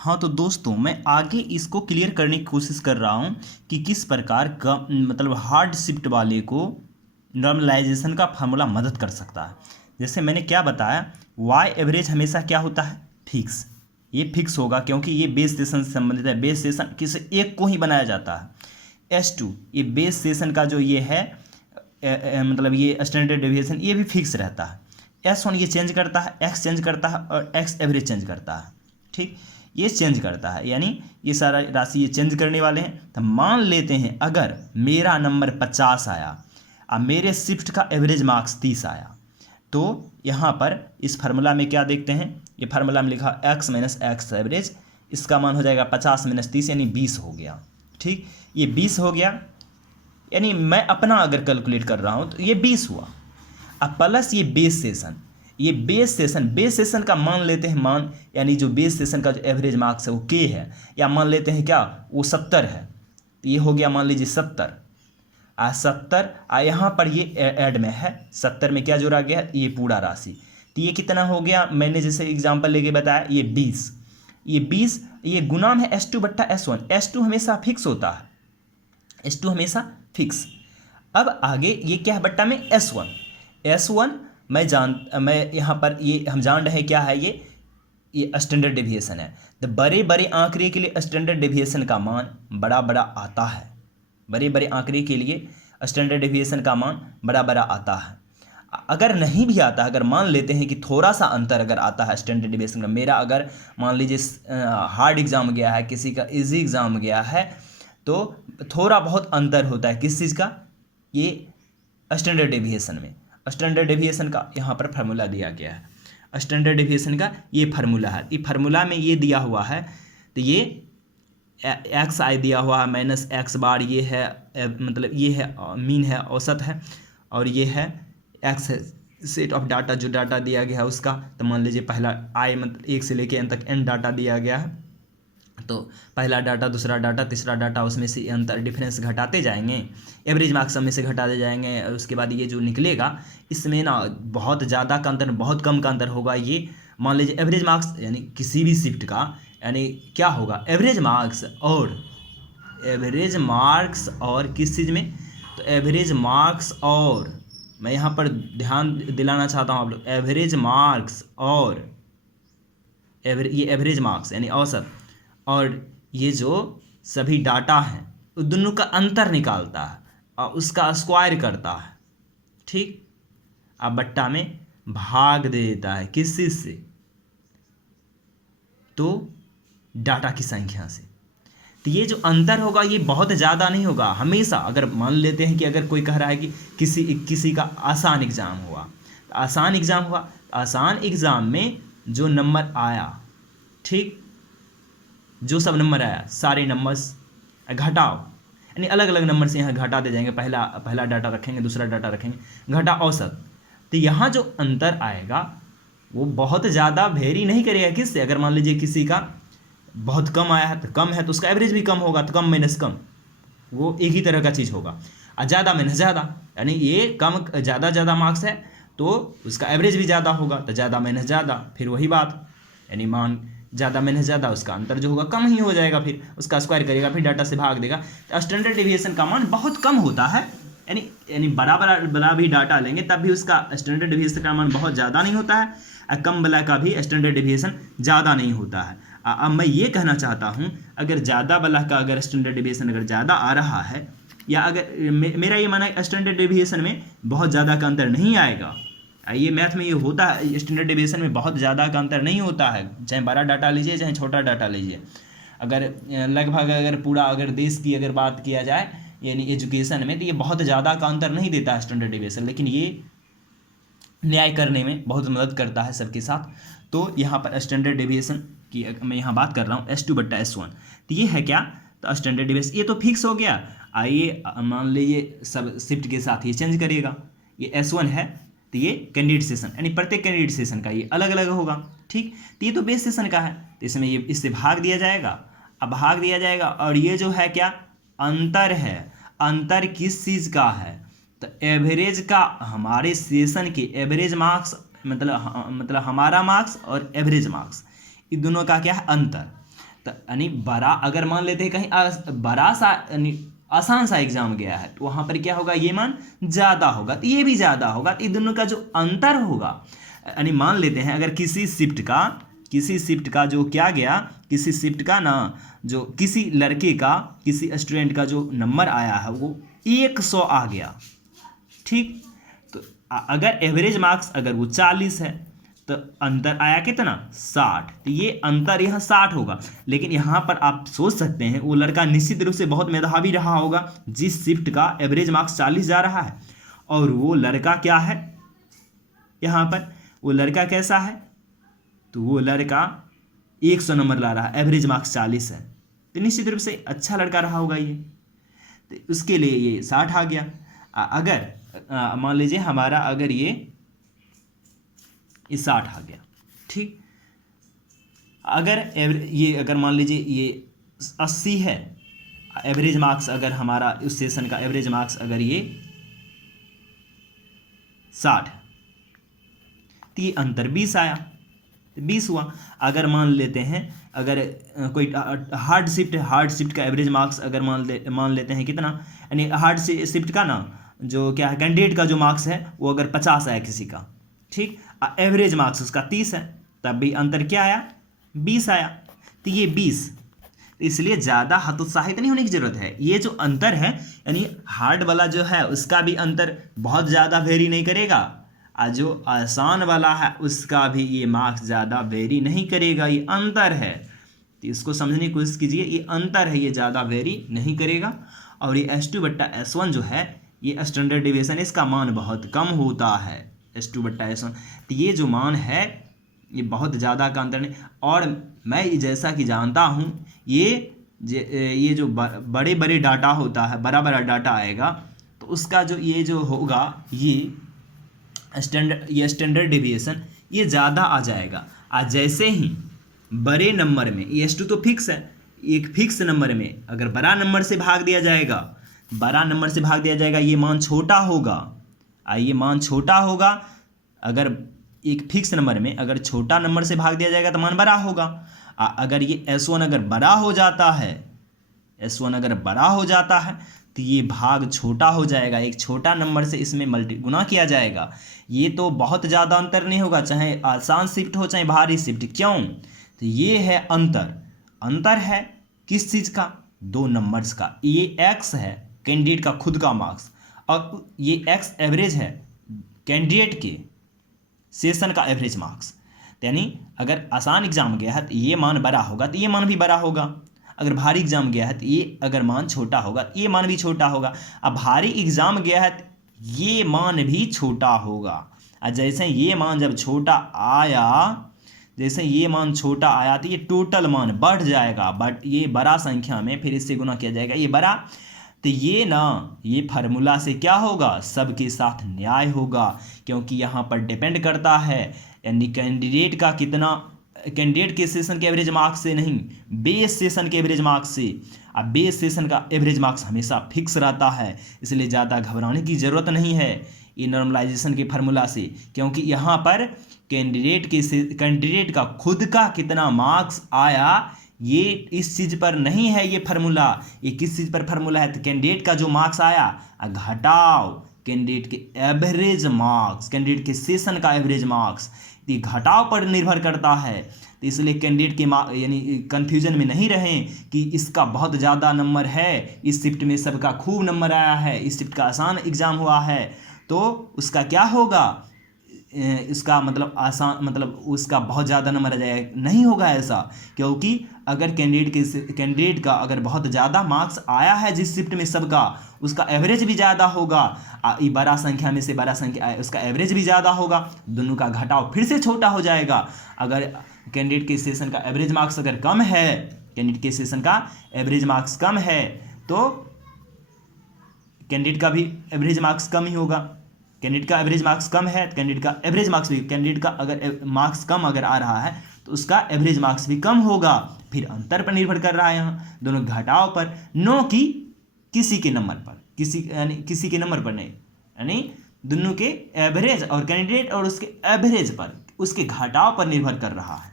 हाँ तो दोस्तों, मैं आगे इसको क्लियर करने की कोशिश कर रहा हूँ कि किस प्रकार का मतलब हार्ड शिफ्ट वाले को नॉर्मलाइजेशन का फार्मूला मदद कर सकता है। जैसे मैंने क्या बताया, वाई एवरेज हमेशा क्या होता है, फिक्स। ये फिक्स होगा क्योंकि ये बेस स्टेशन से संबंधित है। बेस स्टेशन किसी एक को ही बनाया जाता है। S2 ये बेस स्टेशन का जो ये है मतलब ये स्टैंडर्ड डेविएशन ये भी फिक्स रहता है। S1 ये चेंज करता है, X चेंज करता है और X एवरेज चेंज करता है। ठीक, ये चेंज करता है, यानी ये सारा राशि ये चेंज करने वाले हैं। तो मान लेते हैं अगर मेरा नंबर 50 आया और मेरे शिफ्ट का एवरेज मार्क्स 30 आया, तो यहाँ पर इस फार्मूला में क्या देखते हैं, ये फार्मूला में लिखा x माइनस एक्स एवरेज, इसका मान हो जाएगा 50 माइनस 30 यानी 20 हो गया। ठीक, ये 20 हो गया, यानी मैं अपना अगर कैलकुलेट कर रहा हूँ तो ये 20 हुआ। अब प्लस ये बेस सेशन, ये बेस सेशन का मान लेते हैं मान, यानी जो बेस सेशन का जो एवरेज मार्क्स है वो k है, या मान लेते हैं क्या वो 70 है, तो ये हो गया मान लीजिए 70 70 यहाँ पर ये ऐड में है, 70 में क्या जोड़ा गया, ये पूरा राशि। तो ये कितना हो गया, मैंने जैसे एग्जांपल लेके बताया ये 20, ये 20 ये गुना में S2 बट्टा S1, S2 हमेशा फिक्स होता है, S2 हमेशा फिक्स। अब आगे ये क्या है बट्टा में S1 मैं यहाँ पर ये हम जान रहे हैं क्या है, ये स्टैंडर्ड डेविएशन है। तो बड़े बड़े आंकड़े के लिए स्टैंडर्ड डेविएशन का मान बड़ा बड़ा आता है, बड़े बड़े आंकड़े के लिए स्टैंडर्ड डेविएशन का मान बड़ा बड़ा आता है। अगर नहीं भी आता, अगर मान लेते हैं कि थोड़ा सा अंतर अगर आता है स्टैंडर्ड डेविएशन का, मेरा अगर मान लीजिए हार्ड एग्जाम गया है, किसी का इजी एग्जाम गया है, तो थोड़ा बहुत अंतर होता है किस चीज़ का, ये स्टैंडर्ड डेविएशन में। स्टैंडर्ड डेविएशन का यहाँ पर फार्मूला दिया गया है, स्टैंडर्ड डेविएशन का ये फार्मूला है। ये फार्मूला में ये दिया हुआ है, तो ये एक्स आई दिया हुआ है माइनस एक्स बार, ये है मतलब ये है मीन है, औसत है, और ये है एक्स है सेट ऑफ डाटा, जो डाटा दिया गया है उसका। तो मान लीजिए पहला आई मतलब 1 से लेके n तक n डाटा दिया गया है, तो पहला डाटा, दूसरा डाटा, तीसरा डाटा, उसमें से अंतर डिफरेंस घटाते जाएंगे, एवरेज मार्क्स में से घटाते जाएंगे, और उसके बाद ये जो निकलेगा इसमें ना बहुत ज़्यादा का अंतर, बहुत कम का अंतर होगा। ये मान लीजिए एवरेज मार्क्स यानी किसी भी शिफ्ट का, यानी क्या होगा एवरेज मार्क्स और किस चीज़ में, तो एवरेज मार्क्स और, मैं यहाँ पर ध्यान दिलाना चाहता हूँ आप लोग, एवरेज मार्क्स और ये एवरेज मार्क्स यानी औसत, और ये जो सभी डाटा हैं उन दोनों का अंतर निकालता है और उसका स्क्वायर करता है। ठीक, अब बट्टा में भाग दे देता है किस चीज़ से, तो डाटा की संख्या से। तो ये जो अंतर होगा ये बहुत ज़्यादा नहीं होगा हमेशा। अगर मान लेते हैं कि अगर कोई कह रहा है कि किसी का आसान एग्ज़ाम हुआ, तो आसान एग्ज़ाम में जो नंबर आया, ठीक, जो सब नंबर आया सारे नंबर्स घटाओ, यानी अलग अलग नंबर से यहाँ घटाते जाएंगे, पहला डाटा रखेंगे, दूसरा डाटा रखेंगे, घटा औसत। तो यहाँ जो अंतर आएगा वो बहुत ज़्यादा वेरी नहीं करेगा किससे, अगर मान लीजिए किसी का बहुत कम आया है तो कम है, तो उसका एवरेज भी कम होगा, तो कम माइनस कम वो एक ही तरह का चीज़ होगा। और ज़्यादा माइनस ज़्यादा, यानी ये कम ज़्यादा मार्क्स है तो उसका एवरेज भी ज़्यादा होगा, तो ज़्यादा माइनस ज़्यादा, फिर वही बात, यानी मान ज़्यादा माइनस ज़्यादा, उसका अंतर जो होगा कम ही हो जाएगा, फिर उसका स्क्वायर करेगा, फिर डाटा से भाग देगा। तो स्टैंडर्ड डेविएशन का मान बहुत कम होता है, यानी बड़ा भी डाटा लेंगे तब भी उसका स्टैंडर्ड डेविएशन का मान बहुत ज़्यादा नहीं होता है, और कम वाला का भी स्टैंडर्ड डेविएशन ज़्यादा नहीं होता है। अब मैं ये कहना चाहता हूँ, अगर ज़्यादा वाला का अगर स्टैंडर्ड डेविएशन अगर ज़्यादा आ रहा है, या अगर मेरा ये माना है स्टैंडर्ड डेविएशन में बहुत ज़्यादा का अंतर नहीं आएगा, ये मैथ में ये होता है, स्टैंडर्ड डेविएशन में बहुत ज़्यादा का अंतर नहीं होता है, चाहे बड़ा डाटा लीजिए चाहे छोटा डाटा लीजिए। अगर लगभग अगर पूरा अगर देश की अगर बात किया जाए यानी एजुकेशन में, तो ये बहुत ज़्यादा का अंतर नहीं देता है स्टैंडर्ड डेविएशन, लेकिन ये न्याय करने में बहुत मदद करता है सबके साथ। तो यहाँ पर स्टैंडर्ड डेविएशन की मैं यहाँ बात कर रहा हूँ S2 बट्टा S1, तो ये है क्या, तो स्टैंडर्ड डेविएशन ये तो फिक्स हो गया। आइए मान लीजिए सब शिफ्ट के साथ ये चेंज करिएगा, ये S1 है तो ये कैंडिडेट सेशन, यानी प्रत्येक कैंडिडेट सेशन का ये अलग अलग होगा। ठीक, तो ये तो बेस सेशन का है, तो इसमें ये इससे भाग दिया जाएगा, अब भाग दिया जाएगा, और ये जो है क्या अंतर है, अंतर किस चीज़ का है, तो एवरेज का, हमारे सेशन के एवरेज मार्क्स मतलब हमारा मार्क्स और एवरेज मार्क्स, इन दोनों का क्या है अंतर। तो यानी बड़ा अगर मान लेते हैं कहीं बड़ा सा यानी आसान सा एग्जाम गया है तो वहाँ पर क्या होगा, ये मान ज़्यादा होगा तो ये भी ज़्यादा होगा। तो ये दोनों का जो अंतर होगा, यानी मान लेते हैं अगर किसी शिफ्ट का जो क्या गया, किसी शिफ्ट का ना जो किसी लड़के का किसी स्टूडेंट का जो नंबर आया है वो 100 आ गया, ठीक। तो अगर एवरेज मार्क्स अगर वो 40 है तो अंतर आया कितना, 60। तो ये अंतर यहाँ 60 होगा। लेकिन यहाँ पर आप सोच सकते हैं वो लड़का निश्चित रूप से बहुत मेधावी रहा होगा जिस शिफ्ट का एवरेज मार्क्स 40 जा रहा है, और वो लड़का क्या है, यहाँ पर वो लड़का कैसा है, तो वो लड़का 100 नंबर ला रहा है, एवरेज मार्क्स 40 है, तो निश्चित रूप से अच्छा लड़का रहा होगा ये, तो उसके लिए ये 60 आ गया। अगर मान लीजिए हमारा अगर ये 60 आ गया, ठीक। अगर मान लीजिए ये 80 है एवरेज मार्क्स, अगर हमारा उस सेशन का एवरेज मार्क्स अगर ये 60 है तो ये अंतर 20 आया, तो 20 हुआ। अगर मान लेते हैं अगर कोई हार्ड शिफ्ट का एवरेज मार्क्स अगर मान लेते हैं कितना, यानी हार्ड शिफ्ट का ना जो क्या है कैंडिडेट का जो मार्क्स है वो अगर 50 आया किसी का, ठीक, एवरेज मार्क्स उसका 30 है, तब भी अंतर क्या आया, 20 आया। तो ये 20, इसलिए ज़्यादा हतोत्साहित नहीं होने की ज़रूरत है। ये जो अंतर है यानी हार्ड वाला जो है उसका भी अंतर बहुत ज़्यादा वेरी नहीं करेगा, और जो आसान वाला है उसका भी ये मार्क्स ज़्यादा वेरी नहीं करेगा, ये अंतर है। तो इसको समझने की कोशिश कीजिए, ये अंतर है, ये ज़्यादा वेरी नहीं करेगा। और ये S2/S1 जो है ये स्टैंडर्ड डिविएशन इसका मान बहुत कम होता है, S2/S1। तो ये जो मान है ये बहुत ज़्यादा का अंतर नहीं। और मैं जैसा कि जानता हूँ ये जो बड़े बड़े डाटा होता है, बड़ा बड़ा डाटा आएगा तो उसका जो ये जो होगा ये स्टैंडर्ड डिविएशन ये ज़्यादा आ जाएगा। आज जैसे ही बड़े नंबर में ये S2 तो फिक्स है, एक फिक्स नंबर में अगर बड़ा नंबर से भाग दिया जाएगा ये मान छोटा होगा, ये मान छोटा होगा। अगर एक फिक्स नंबर में अगर छोटा नंबर से भाग दिया जाएगा तो मान बड़ा होगा। अगर ये S1 अगर बड़ा हो जाता है तो ये भाग छोटा हो जाएगा, एक छोटा नंबर से इसमें गुना किया जाएगा। ये तो बहुत ज़्यादा अंतर नहीं होगा, चाहे आसान शिफ्ट हो चाहे भारी शिफ्ट। क्यों, तो ये है अंतर है किस चीज़ का, 2 नंबर्स का। ये x है कैंडिडेट का खुद का मार्क्स, और ये x एवरेज है कैंडिडेट के सेशन का एवरेज मार्क्स। यानी अगर आसान एग्जाम गया है तो ये मान बड़ा होगा तो ये मान भी बड़ा होगा, अगर भारी एग्जाम गया है तो ये अगर मान छोटा होगा तो ये मान भी छोटा होगा। अब भारी एग्जाम गया है तो ये मान भी छोटा होगा। और जैसे ये मान जब छोटा आया तो ये टोटल मान बढ़ जाएगा, बट ये बड़ा संख्या में फिर इससे गुना किया जाएगा, ये बड़ा। तो ये फार्मूला से क्या होगा, सबके साथ न्याय होगा, क्योंकि यहाँ पर डिपेंड करता है यानी कैंडिडेट के सेशन के एवरेज मार्क्स से नहीं, बेस सेशन के एवरेज मार्क्स से। अब बेस सेशन का एवरेज मार्क्स हमेशा फिक्स रहता है, इसलिए ज़्यादा घबराने की ज़रूरत नहीं है ये नॉर्मलाइजेशन के फार्मूला से, क्योंकि यहाँ पर कैंडिडेट का खुद का कितना मार्क्स आया ये इस चीज़ पर नहीं है ये फार्मूला। ये किस चीज़ पर फार्मूला है, तो कैंडिडेट का जो मार्क्स आया घटाओ कैंडिडेट के एवरेज मार्क्स, कैंडिडेट के सेशन का एवरेज मार्क्स, ये घटाव पर निर्भर करता है। तो इसलिए कैंडिडेट के यानी कन्फ्यूजन में नहीं रहें कि इसका बहुत ज़्यादा नंबर है, इस शिफ्ट में सबका खूब नंबर आया है, इस शिफ्ट का आसान एग्ज़ाम हुआ है तो उसका क्या होगा, इसका मतलब उसका बहुत ज़्यादा नंबर आ जाएगा। नहीं होगा ऐसा, क्योंकि अगर कैंडिडेट का अगर बहुत ज़्यादा मार्क्स आया है जिस शिफ्ट में सबका, उसका एवरेज भी ज़्यादा होगा, बड़ा संख्या में से बड़ा संख्या उसका एवरेज भी ज़्यादा होगा, दोनों का घटाव फिर से छोटा हो जाएगा। अगर कैंडिडेट के सेशन का एवरेज मार्क्स अगर कम है, कैंडिडेट के सेशन का एवरेज मार्क्स कम है तो कैंडिडेट का भी एवरेज मार्क्स कम ही होगा। कैंडिडेट का एवरेज मार्क्स कम है तो कैंडिडेट का एवरेज मार्क्स भी, कैंडिडेट का अगर मार्क्स कम अगर आ रहा है तो उसका एवरेज मार्क्स भी कम होगा। फिर अंतर पर निर्भर कर रहा है यहाँ, दोनों घटाव पर, नो कि किसी के नंबर पर, किसी के नंबर पर नहीं, यानी दोनों के एवरेज और कैंडिडेट और उसके एवरेज पर, उसके घटाव पर निर्भर कर रहा है।